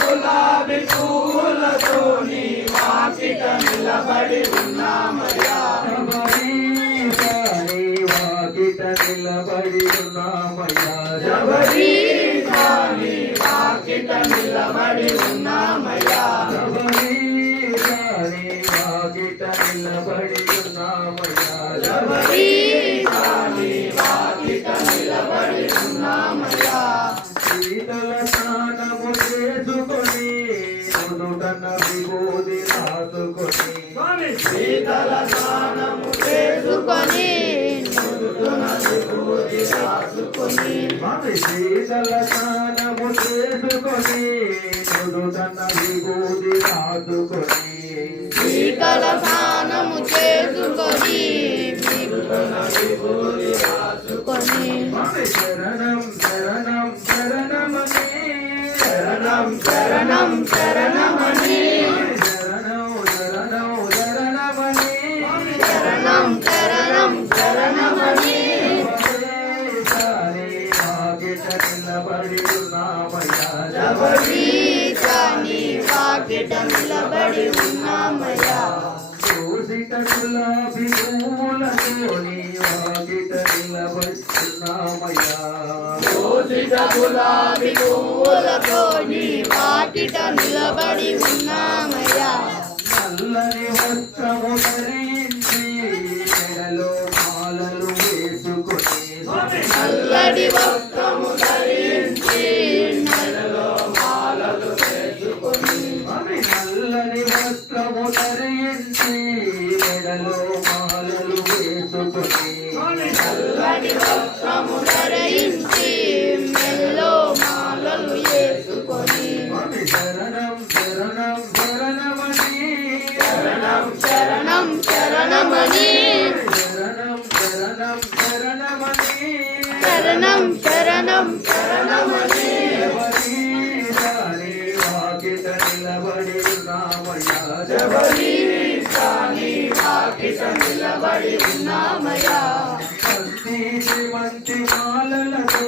గులాబీ పూలతో నీ వాకిట నిలబడి ఉన్నామయ్యా వాకిట నిలబడి ఉన్నామయ్యా శబరీశా నీ వాకిట నిలబడి ఉన్నామయ్యా శబరీశా నీ వాకిట నిలబడి ఉన్నామయ్యా శబరీశా నీ వాకిట నిలబడి ఉన్నామయ్యా శీతల స్నానము చేసుకొని నుదుటన విభూది రాసుకొని శీతల స్నానము చేసుకొని నుదుటన విభూది రాసుకొని శీతల స్నానము చేసుకొని నుదుటన విభూది రాసుకొని శీతల స్నానము చేసుకొని నుదుటన విభూది రాసుకొని శరణం శరణం శరణమని శరణం శరణం శరణమని శరణం శరణం శరణమని శరణం శరణం శరణమని వాకిట నిలబడి ఉన్నామయ్యా శబరీశా నీ వాకిట నిలబడి ఉన్నామయ్యా దోసిక గులాబీ పూలతోని వాకిట నిలబడి ఉన్నామయ్యా దోసిక గులాబీ పూలతో నీ వాకిట నిలబడి ఉన్నామయ్యా నల్లని వస్త్రము ధరించి మెడలో మాలలు వేసుకొని నల్లటి వస్త్రము ధరించి మెడలో మాలలు వేసుకొని నల్లని వస్త్రము ధరించి మెడలో మాలలు వేసుకొని నల్లటి వస్త్రము ధరించి మెడలో మాలలు వేసుకొని శరణం శరణం శరణమని శరణం శరణం శరణమని శరణం శరణం శరణమని శరణం శరణం శరణమని శబరీశా నీ వాకిట నిలబడి ఉన్నామయ్యా శబరీశా నీ వాకిట నిలబడి ఉన్నామయ్యా మంచి మాలలతో